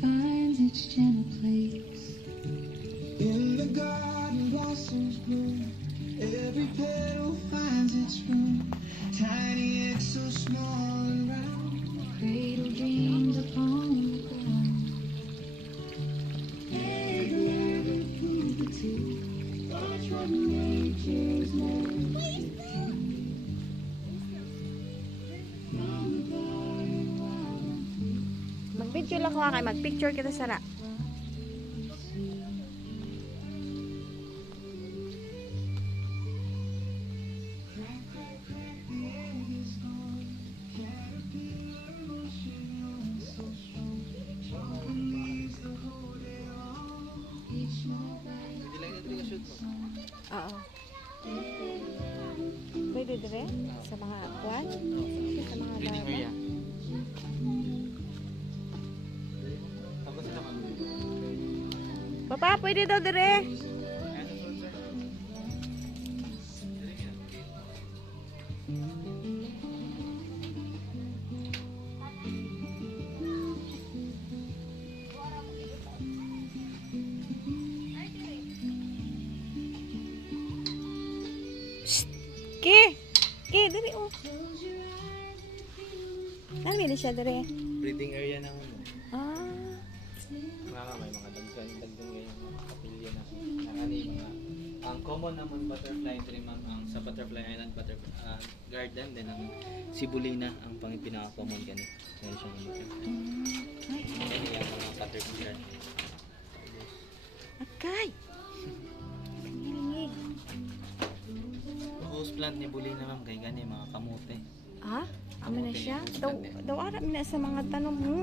finds its gentle place. In the garden blossoms bloom, every petal finds its room. Tiny eggs so small and round, cradle dreams upon the ground. Egg never fooled the two, watch what nature's made. Mag-video lang ko kay mag-picture kita sara. Oo. Pwede dire sa mga kwan, sa mga larva. Papa, pwede daw dire. Ki, diri oh. Ano siya dire? Breeding area ng may mga dagdag yung mga kapilya na mga ang common naman butterfly diri ma'am ang sa Butterfly Island garden din ang sibulina ang pinaka-common gani. Meron siyang butterfly. Ay, yung mga butterfly. Akay. Ngilingig. Host plant ni bulina ma'am kay gani mga kamote. Ah, amo na siya. Daw ara na sa mga tanom mo.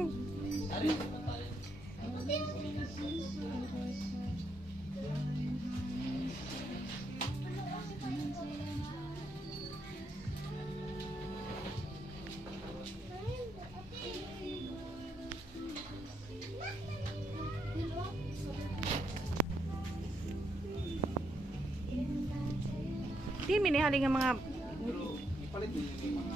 Di minihali nga mga Ipalit mo yung mga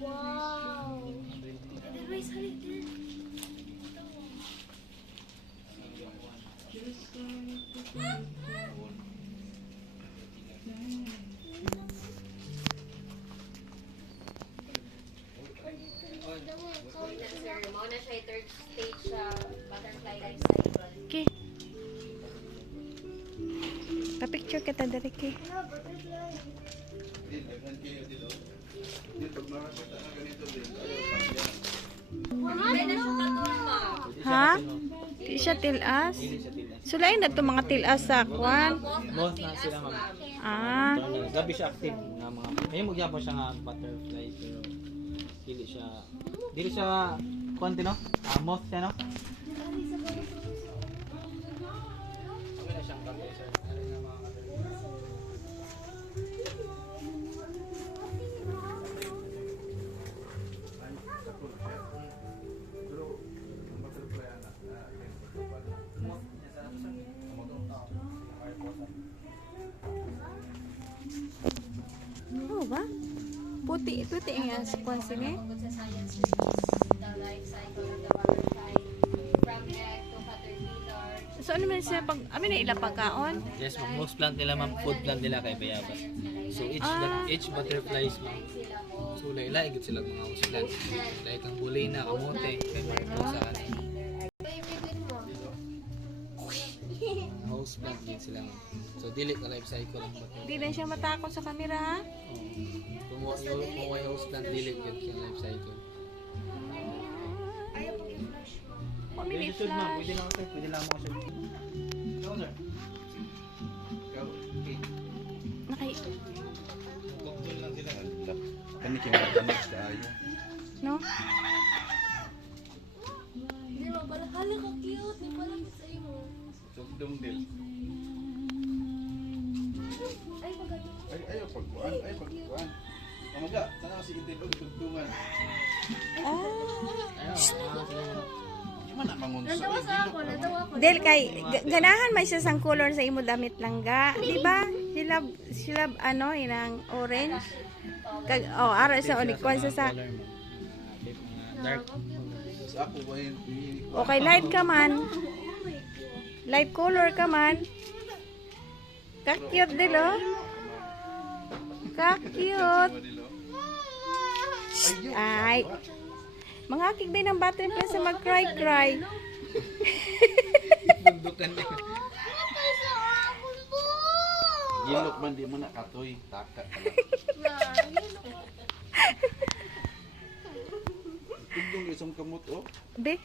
Wow! Muna siya third stage sa butterfly life cycle. ki. Pa-picture kita diri ki. Hindi na siya katulma. Ha? Di siya tilas. Sulay na to mga tilas sa kwan. moth na sila ma'am. Ah, Gabi siya active nga mga may magyapon siya nga butterfly pero dili siya konti no? Moth siya no? Okay na siyang gabi sir. Ano nga mga ano ba? Puti nga sa kwan sini. Tungkol sa science reviews, the life cycle of the butterfly from egg to caterpillar. So ano man siya pag amin na ila pagkaon? Yes, ma'am. Most plant nila ma'am, food plant nila kay bayabas. So each butterflies ma'am. So laylay gid sila mga host plant. Like ang bulina, kamote, kay mariposa ani. Host plant gid sila ma'am. So dili ka life cycle ang butterfly. Di na siya matakot sa camera ha? Kung may host plant dili gid siya life cycle. Pwede Pwede ma'am, flash. pwede lang sir, pwede lang mo sir. Go sir. Go. Okay. Nakay, Cocktail lang sila. Kani kinakamat tayo. no? Di ba pala? Hala ka cute. Di pala sa imo. Sugdong din. Ay, pagkato. Ay pagkuan, ay pagkuan. Pamaga, sana si Itil og tugtungan. Ah, Ayun, sila. Di man na mangunsa. Natawa sa ako, natawa ko. Del kay ganahan may siya sang color sa imo damit langga, di ba? Sila ano inang orange. Kag oh ara sa ulikwan sa Color mo. Mga dark. Sa ako ba yun? okay light ka man. Light color ka man. Ka-cute dilo. Ka-cute. Ay. Mga akig din ng butterfly sa mag-cry-cry. Bundukan din. Gilok man di mo na katoy. Taka. Tugdong isang kamot oh. Be,